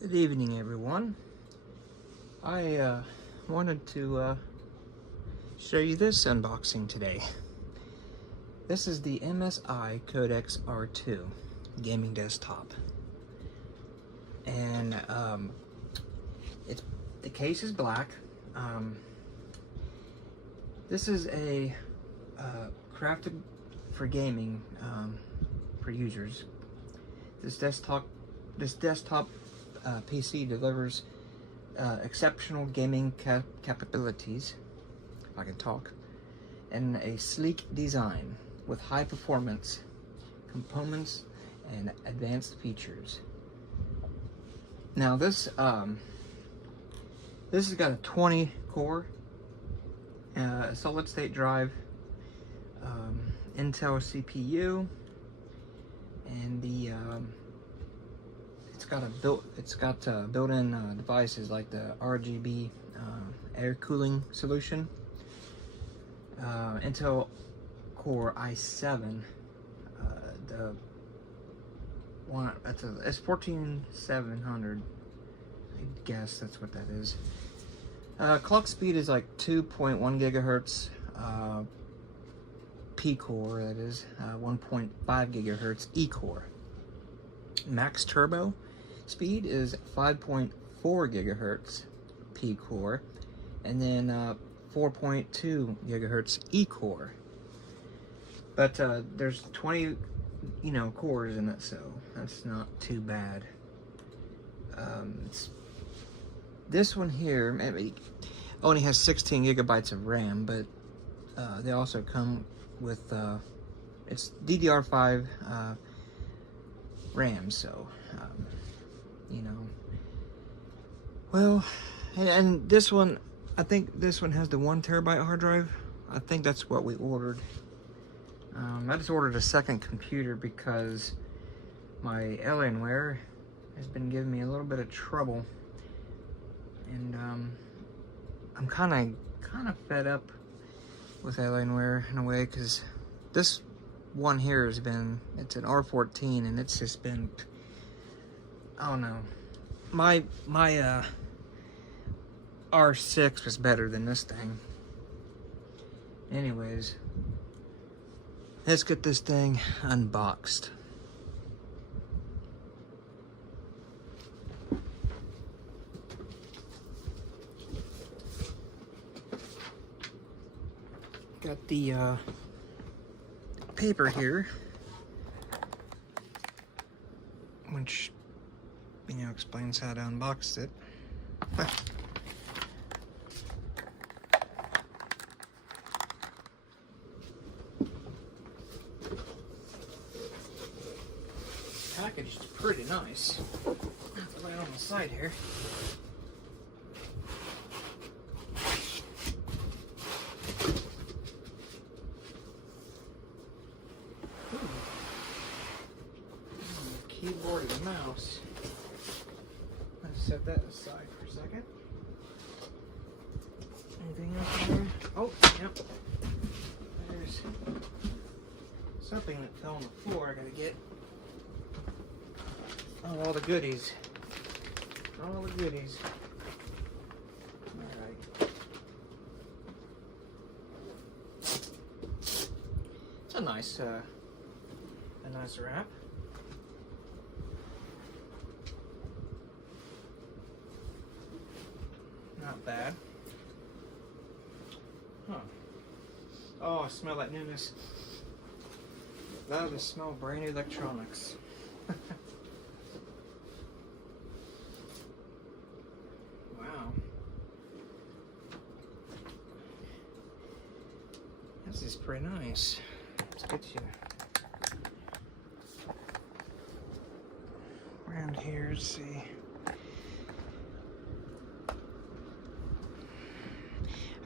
Good evening, everyone. I wanted to show you this unboxing today. This is the MSI Codex R2 gaming desktop, and the case is black. This is a crafted for gaming for users. This desktop PC delivers exceptional gaming capabilities, if I can talk, and a sleek design with high performance components and advanced features. Now this has got a 20 core solid state drive, Intel CPU, and the it's got built-in devices like the RGB air cooling solution, Intel Core i7, the one it's 14700. I guess that's what that is. Clock speed is like 2.1 gigahertz. P-core, that is 1.5 gigahertz E-core. Max turbo speed is 5.4 gigahertz P-core, and then 4.2 gigahertz E-core. But there's 20 cores in it, so that's not too bad. This one here maybe only has 16 gigabytes of RAM, but they also come with it's DDR5 RAM, so well, and this one, I think this one has the 1 terabyte hard drive. I think that's what we ordered. I just ordered a second computer because my Alienware has been giving me a little bit of trouble, and I'm kind of fed up with Alienware in a way, because this one here has been, it's an R14, and it's just been, I don't know, my R6 was better than this thing. Anyways, let's get this thing unboxed. Got the paper here, which explains how to unbox it. Package is pretty nice. Right on the side here. Keyboard and mouse. Let's set that aside for a second. Anything else in there? Oh, yep. There's something that fell on the floor I gotta get. Oh, all the goodies. All the goodies. Alright. It's a nice wrap. Not bad. Huh. Oh, I smell that newness. Love to smell brand new electronics. Wow. This is pretty nice. Let's get you around here, let's see.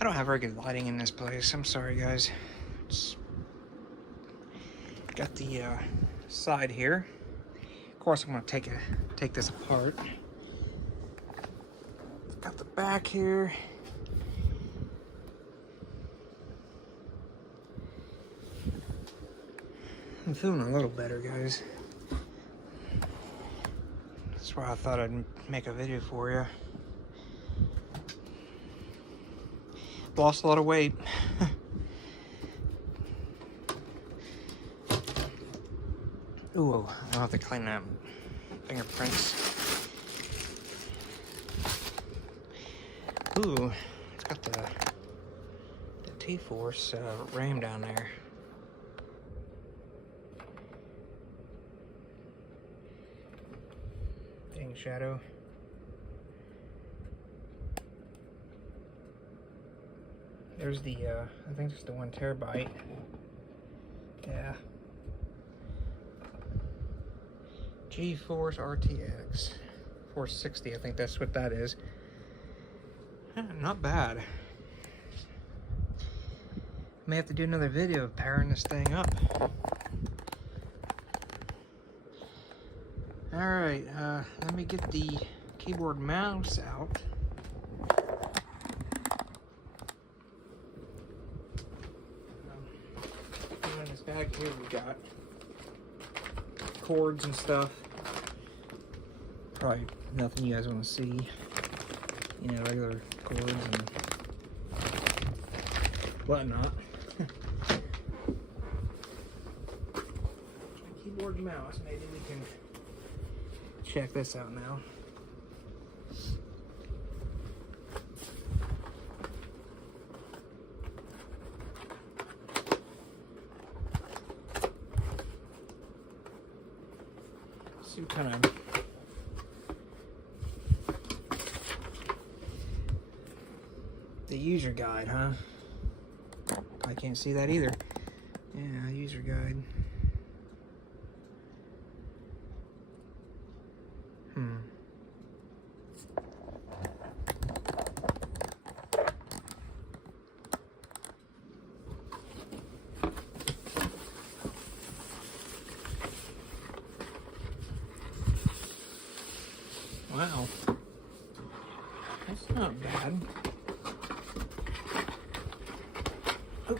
I don't have very good lighting in this place. I'm sorry, guys. It's got the side here. Of course, I'm gonna take this apart. Got the back here. I'm feeling a little better, guys. Let's That's why I thought I'd make a video for you. Lost a lot of weight. Ooh, I'll have to clean that fingerprints. Ooh, it's got the T-Force ram down there. Dang shadow. There's the, I think it's the 1 terabyte. Yeah. GeForce RTX 460, I think that's what that is. Not bad. May have to do another video of powering this thing up. Alright, let me get the keyboard mouse out. In this bag here we got cords and stuff. Probably nothing you guys want to see. You know, regular cords and whatnot. Keyboard and mouse. Maybe we can check this out now. See what kind of the user guide, huh? I can't see that either. Yeah, user guide. Wow. That's not bad. Oh.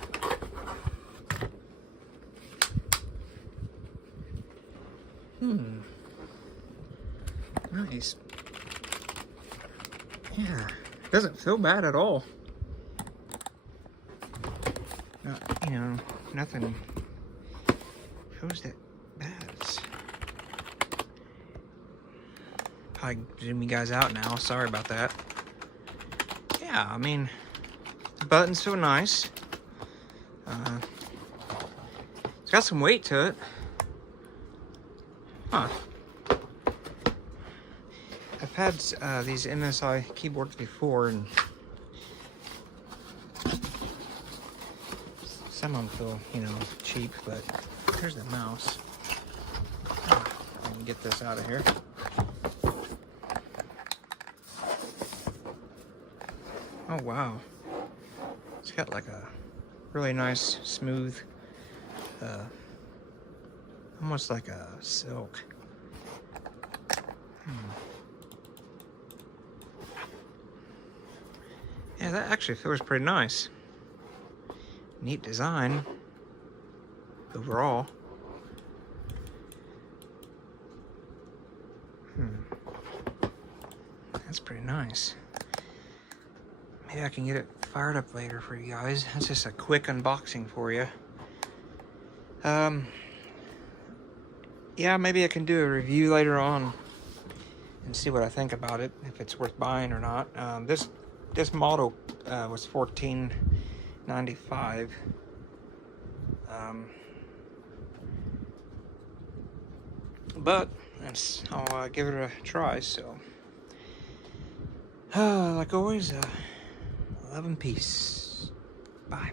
Nice. Yeah, doesn't feel bad at all. You know, nothing feels that bad. I zoom you guys out now. Sorry about that. Yeah, I mean, the button's so nice. It's got some weight to it. Huh. I've had these MSI keyboards before, and some of them feel, you know, cheap, but here's the mouse. Let me get this out of here. Oh wow, it's got like a really nice, smooth, almost like a silk. Yeah, that actually feels pretty nice. Neat design overall. That's pretty nice. Maybe I can get it fired up later for you guys. That's just a quick unboxing for you. Yeah, maybe I can do a review later on and see what I think about it, if it's worth buying or not. This model was $14.95. But I'll give it a try. So, like always, love and peace. Bye.